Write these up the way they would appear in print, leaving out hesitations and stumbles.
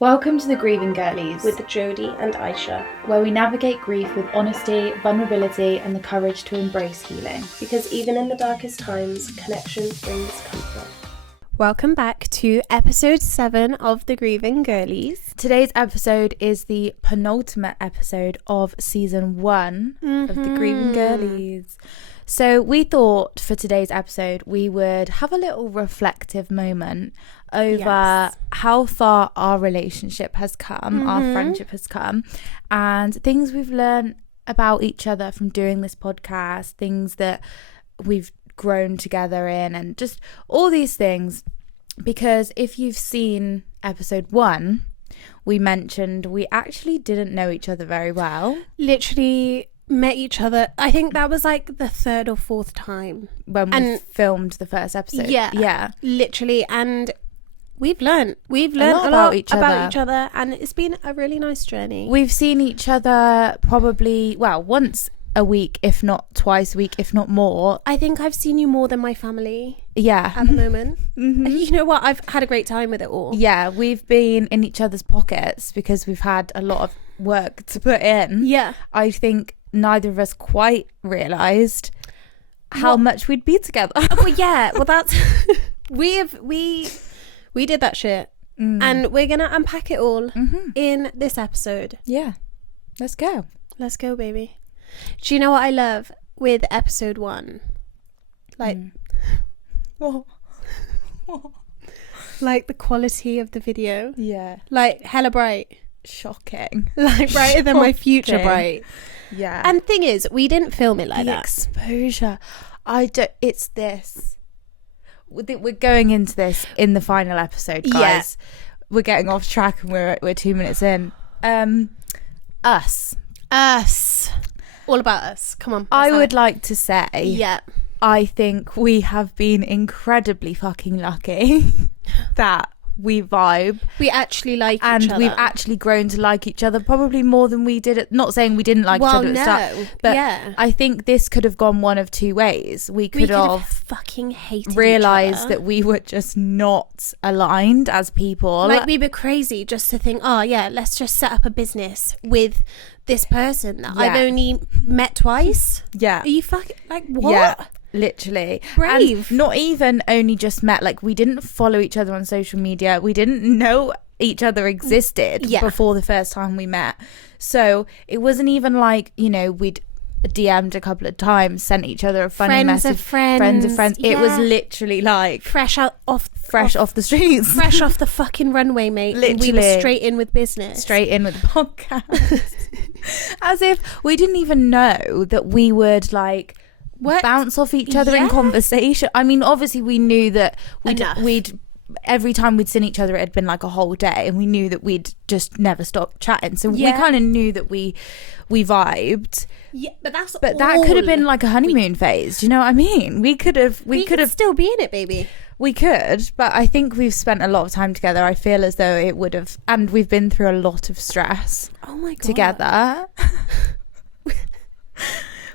Welcome to the Grieving Girlies with Jodie and Iysha, where we navigate grief with honesty, vulnerability, and the courage to embrace healing. because even in the darkest times, connection brings comfort. Welcome back to episode 7 of the Grieving Girlies. Today's episode is the penultimate episode of season 1 of the Grieving Girlies. So we thought for today's episode we would have a little reflective moment over how far our relationship has come, our friendship has come, and things we've learned about each other from doing this podcast, things that we've grown together in, and just all these things. Because if you've seen episode 1, we mentioned we actually didn't know each other very well. Literally met each other, I think that was like the 3rd or 4th time When we filmed the first episode. Yeah, literally. And we've learned a lot about each other, and it's been a really nice journey. We've seen each other probably, once a week, if not twice a week, if not more. I think I've seen you more than my family Yeah. at the moment. And you know what? I've had a great time with it all. Yeah, we've been in each other's pockets because we've had a lot of work to put in. Yeah. I think neither of us quite realised how much we'd be together. Well, yeah. Well, that's... We did that shit. And we're going to unpack it all in this episode. Yeah. Let's go. Let's go, baby. Do you know what I love with episode 1? Like... What? Like the quality of the video. Yeah. Like hella bright. Shocking. Like brighter than my future Shocking. bright. Yeah. And thing is, we didn't film it like the that. exposure. It's this. We're going into this in the final episode, guys. Yeah. We're getting off track and we're 2 minutes in. Us. All about us. Come on. I would like to say, yeah, I think we have been incredibly fucking lucky that we vibe. We actually like each other. And we've actually grown to like each other probably more than we did. Not saying we didn't like each other at the start. But yeah. I think this could have gone one of two ways. We could have fucking hated realised each other. that we were just not aligned as people. Like we were crazy just to think, oh yeah, let's just set up a business with this person that I've only met twice. Yeah. Are you fucking... Like what? Yeah. Literally. Brave. And not even only just met, like we didn't follow each other on social media, we didn't know each other existed before the first time we met. So it wasn't even like, you know, we'd DM'd a couple of times, sent each other a funny message, friends of friends. Yeah. It was literally like fresh off the streets, fresh off the fucking runway, mate. Literally. And we were straight in with business, straight in with the podcast. As if we didn't even know that we would like bounce off each other in conversation. I mean, obviously we knew that we'd every time we'd seen each other it had been like a whole day, and we knew that we'd just never stop chatting, so we kind of knew that we vibed. Yeah, but that could have been like a honeymoon phase. Do you know what I mean? We could have still be in it, baby. We could, but I think we've spent a lot of time together. I feel as though it would have, and we've been through a lot of stress. Oh my god, together.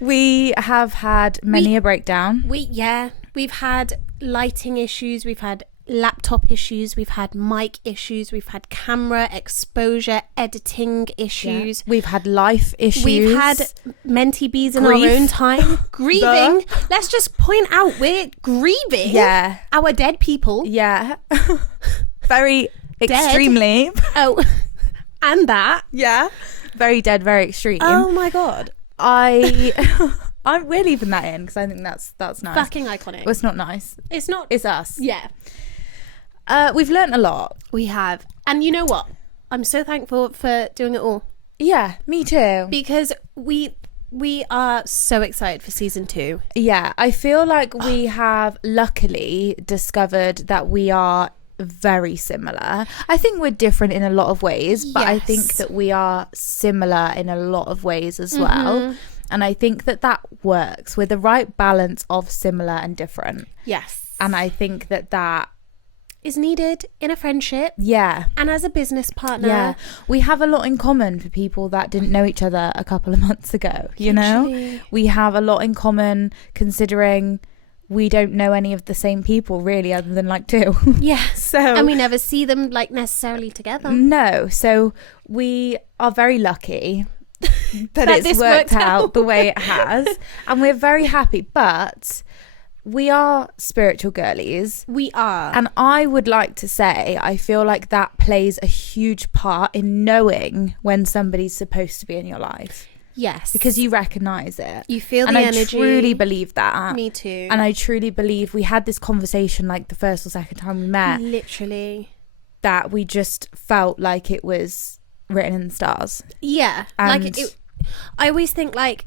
We have had many a breakdown. We've had lighting issues, we've had laptop issues, we've had mic issues, we've had camera exposure, editing issues. We've had life issues. We've had mentee bees in our own time. Grieving. Let's just point out we're grieving. Yeah. Our dead people. Yeah. Very extremely. Oh, and that. Yeah. Very dead, very extreme. Oh my god. We're leaving that in because I think that's nice. Fucking iconic. Well, it's not nice. It's not. It's us. Yeah. We've learnt a lot. We have. And you know what? I'm so thankful for doing it all. Yeah, me too. Because we are so excited for season 2. Yeah, I feel like we have luckily discovered that we are very similar. I think we're different in a lot of ways, but I think that we are similar in a lot of ways as well. And I think that works with the right balance of similar and different. Yes. And I think that is needed in a friendship. Yeah. And as a business partner. Yeah. We have a lot in common for people that didn't know each other a couple of months ago, you know? We have a lot in common considering we don't know any of the same people really, other than like 2. Yeah. So And we never see them like necessarily together. no, so we are very lucky that it's this worked worked out the way it has, and we're very happy. But we are spiritual girlies. We are. And I would like to say, I feel like that plays a huge part in knowing when somebody's supposed to be in your life. Yes. Because you recognise it. You feel and the I energy. truly believe that. Me too. And I truly believe we had this conversation like the first or second time we met. Literally. That we just felt like it was written in the stars. Yeah. And like I always think like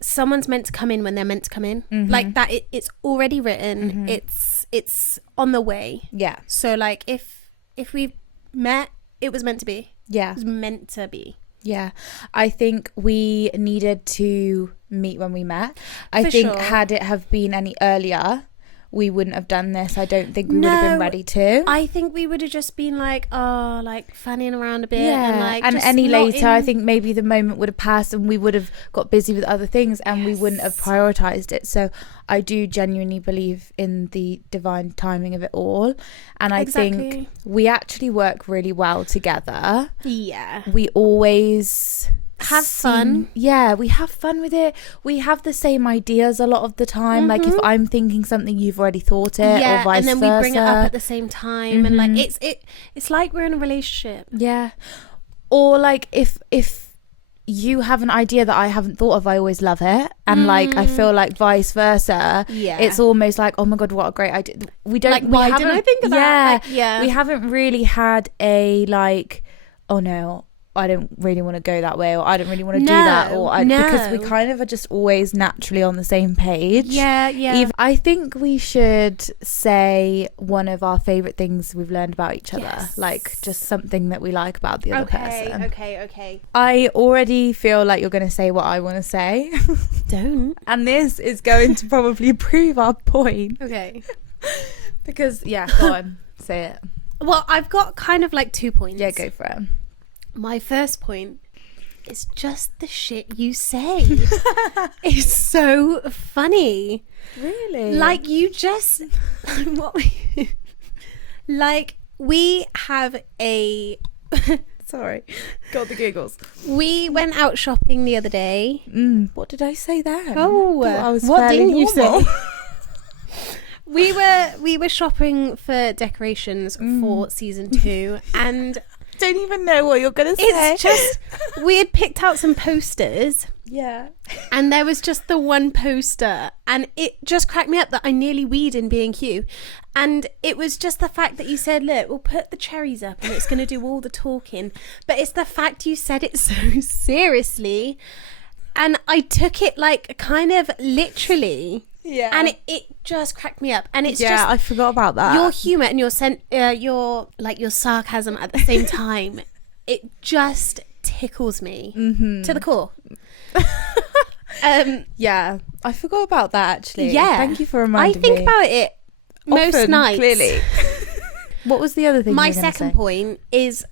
someone's meant to come in when they're meant to come in. Like that it's already written. It's on the way. Yeah. So like if we met, it was meant to be. Yeah. It was meant to be. Yeah. I think we needed to meet when we met. I For think sure. had it have been any earlier, we wouldn't have done this. I don't think we would have been ready to. I think we would have just been like, oh, like fannying around a bit. Yeah, And like and just any not later, I think maybe the moment would have passed and we would have got busy with other things and we wouldn't have prioritized it. So I do genuinely believe in the divine timing of it all. And I think we actually work really well together. Yeah. We always have fun. Yeah, we have fun with it. We have the same ideas a lot of the time. Like if I'm thinking something, you've already thought it, or vice and then versa. we bring it up at the same time, and like it's like we're in a relationship. Yeah. Or like if you have an idea that I haven't thought of, I always love it, and like I feel like vice versa. Yeah, it's almost like, oh my god, what a great idea. We don't. Like, we why didn't I think of that? Yeah, Like, we haven't really had a like, oh no, I don't really want to go that way, or I don't really want to do that, or because we kind of are just always naturally on the same page. Yeah. I think we should say one of our favorite things we've learned about each other, Yes. like just something that we like about the other person. Okay. I already feel like you're going to say what I want to say. Don't. And this is going to probably prove our point. Okay. Because, yeah, go on, say it. Well, I've got kind of like 2 points. Yeah, go for it. My first point is just the shit you say. It's so funny. Really? Like you just like we have a Sorry, got the giggles. we went out shopping the other day. What did I say then? Oh, I was what fairly didn't you normal. say? We were shopping for decorations for season 2, and Don't even know what you're gonna say. it's just we had picked out some posters. Yeah. And there was just the one poster, and it just cracked me up that I nearly weed in B&Q. And it was just the fact that you said, look, we'll put the cherries up and it's going to do all the talking. But it's the fact you said it so seriously. And I took it like kind of literally. Yeah. And it just cracked me up. And it's yeah, just I forgot about that. your humour and your like your sarcasm at the same time. It just tickles me to the core. Yeah, I forgot about that actually. Yeah. Thank you for reminding me. I think about it most Often, nights. clearly. What was the other thing My you were gonna second say? point is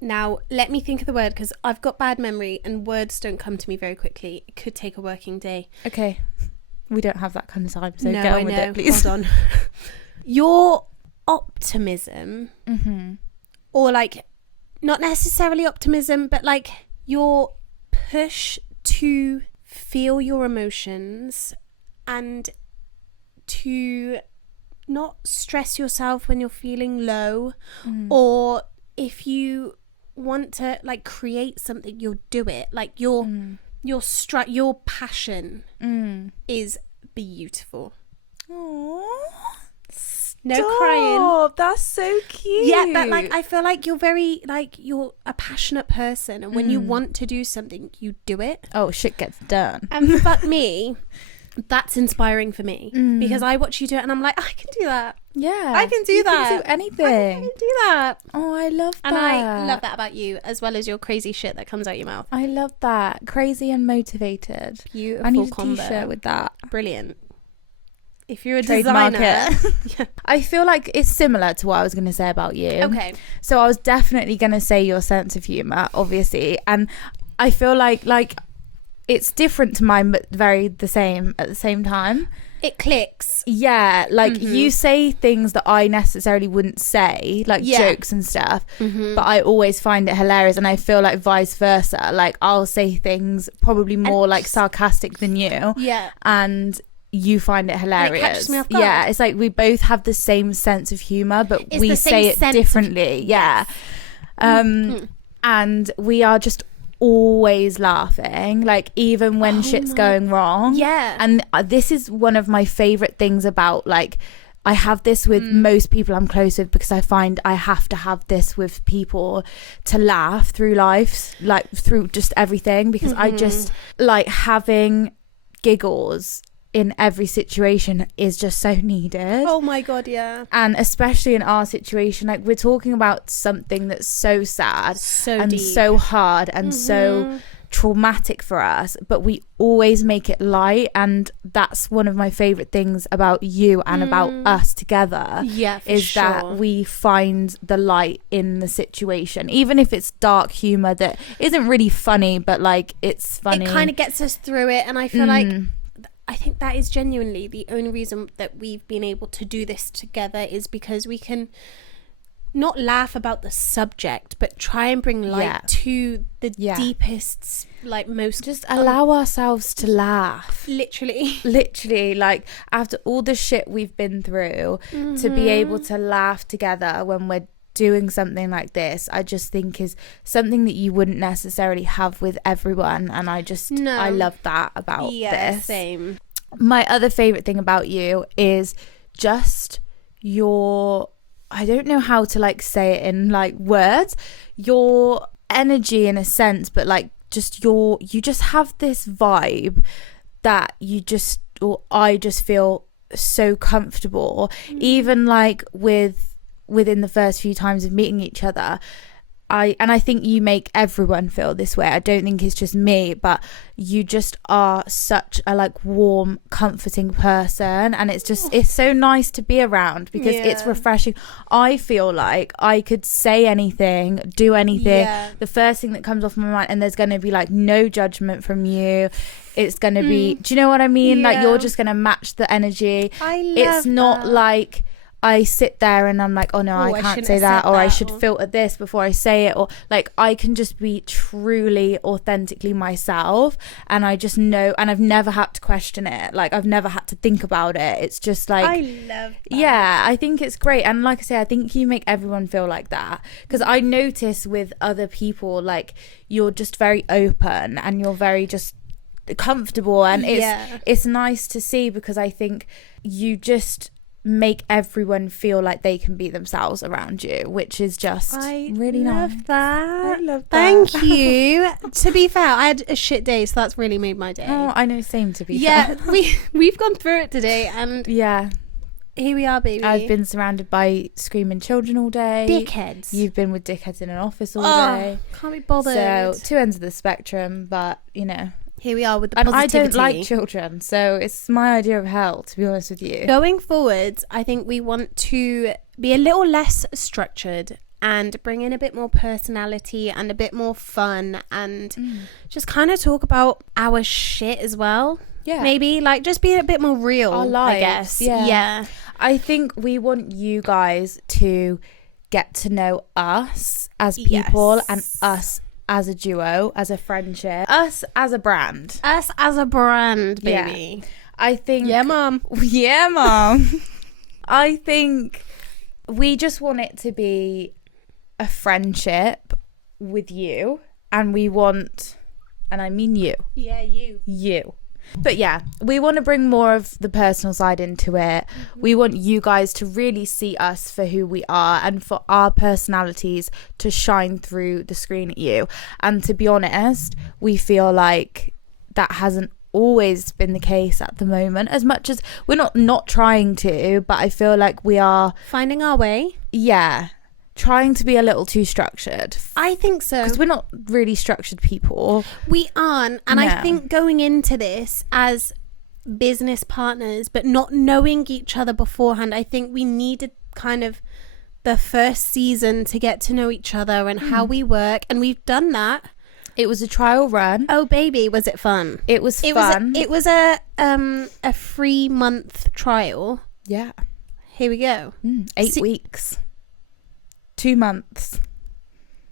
now let me think of the word, because I've got bad memory and words don't come to me very quickly. It could take a working day. Okay, we don't have that kind of time, so No, get on I with know. it, please. Hold on. Your optimism, or like not necessarily optimism, but like your push to feel your emotions and to not stress yourself when you're feeling low, or if you want to like create something, you'll do it. Like your passion is beautiful. Aww. No crying. Oh, that's so cute. Yeah, but like I feel like you're very like you're a passionate person, and when you want to do something, you do it. Oh, shit gets done. And fuck me, that's inspiring for me, because I watch you do it and I'm like, I can do that. Yeah, I can do you that. Can do anything. I can do that. Oh, I love that. And I love that about you, as well as your crazy shit that comes out your mouth. I love that. Crazy and motivated. Beautiful I need a combo. t-shirt with that. Brilliant. If you're a Trademark designer. it. I feel like it's similar to what I was going to say about you. Okay. So I was definitely going to say your sense of humour, obviously. And I feel like it's different to mine, but very the same at the same time. It clicks. Yeah, like you say things that I necessarily wouldn't say, like jokes and stuff, but I always find it hilarious, and I feel like vice versa. Like I'll say things probably more like sarcastic than you, and you find it hilarious. And it catches me off guard. Yeah, it's like we both have the same sense of humor, but It's we the say same it differently. Yeah, and we are just always laughing, like even when shit's going wrong. And this is one of my favorite things about, like, I have this with most people I'm close with, because I find I have to have this with people to laugh through life, like through just everything, because I just like having giggles in every situation is just so needed. Oh my god, yeah. And especially in our situation, like we're talking about something that's so sad, so and deep, so hard, and so traumatic for us, but we always make it light. And that's one of my favorite things about you and about us together, is that we find the light in the situation, even if it's dark humor that isn't really funny, but like it's funny. It kind of gets us through it, and I feel like I think that is genuinely the only reason that we've been able to do this together, is because we can not laugh about the subject, but try and bring light to the deepest, like most... Just allow ourselves to laugh. Literally, like after all the shit we've been through, to be able to laugh together when we're doing something like this, I just think is something that you wouldn't necessarily have with everyone, and I love that about this. Same. My other favorite thing about you is just your, I don't know how to like say it in like words, your energy in a sense, but like just you just have this vibe that I just feel so comfortable, even like within the first few times of meeting each other. I think you make everyone feel this way. I don't think it's just me, but you just are such a like warm, comforting person, and it's so nice to be around, because it's refreshing. I feel like I could say anything, do anything, the first thing that comes off my mind, and there's going to be like no judgment from you. It's going to be, do you know what I mean? Like you're just going to match the energy. It's not like I sit there and I'm like, oh no, I can't say that, or I should filter this before I say it, or like I can just be truly authentically myself, and I just know, and I've never had to question it, like I've never had to think about it. It's just like, I love that. Yeah, I think it's great. And like I say, I think you make everyone feel like that, because I notice with other people, like you're just very open and you're very just comfortable, and it's nice to see, because I think you just make everyone feel like they can be themselves around you, which is just really nice. I love that. Thank you. To be fair, I had a shit day, so that's really made my day. Oh, I know, same, to be fair. we've gone through it today, and here we are, baby. I've been surrounded by screaming children all day. Dickheads. You've been with dickheads in an office all day. Can't be bothered. So two ends of the spectrum, but you know, here we are with the and positivity. I don't like children, so it's my idea of hell, to be honest with you. Going forward, I think we want to be a little less structured and bring in a bit more personality and a bit more fun, and just kind of talk about our shit as well. Yeah, maybe like just be a bit more real. Our lives, I guess. Yeah. I think we want you guys to get to know us as people, and us as a duo, as a friendship, us as a brand. Us as a brand, baby. Yeah. I think... Yeah, mom. Yeah, mom. I think we just want it to be a friendship with you, and we want... And I mean you. Yeah, you. You. But yeah, we want to bring more of the personal side into it. We want you guys to really see us for who we are, and for our personalities to shine through the screen at you. And to be honest, we feel like that hasn't always been the case at the moment, as much as we're not trying to, but I feel like we are finding our way. Yeah, trying to be a little too structured. I think so, because we're not really structured people. We aren't. And I think going into this as business partners, but not knowing each other beforehand, I think we needed kind of the first season to get to know each other and how we work, and we've done that. It was a trial run. Oh baby, was it fun? It was fun. It was a 3-month trial. Yeah. Here we go. 8 weeks. 2 months.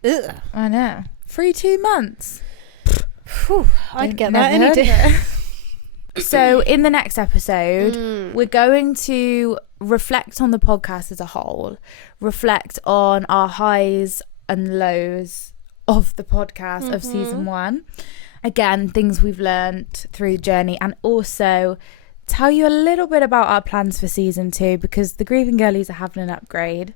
Ugh. I know. 2 months. Whew, I'd get that any day. So in the next episode, we're going to reflect on the podcast as a whole, reflect on our highs and lows of the podcast of season 1. Again, things we've learnt through the journey, and also tell you a little bit about our plans for season 2, because the Grieving Girlies are having an upgrade.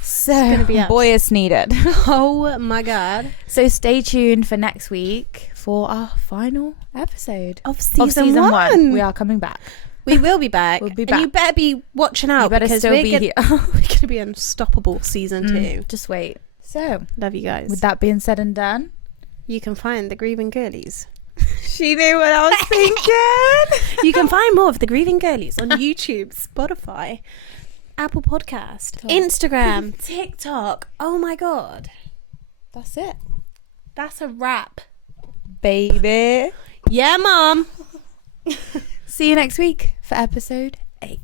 So boy is needed. Oh my god. So stay tuned for next week for our final episode of season 1. We are coming back. We will be back. We'll be And back. you better be watching out. You better because still be here. We're going to be unstoppable season 2. Just wait. So, love you guys. with that being said and done, you can find the Grieving Girlies. she knew what I was thinking. You can find more of the Grieving Girlies on YouTube, Spotify, Apple Podcast, Instagram, TikTok. Oh my god. That's it. That's a wrap. Baby. Yeah, Mom. See you next week for episode 8.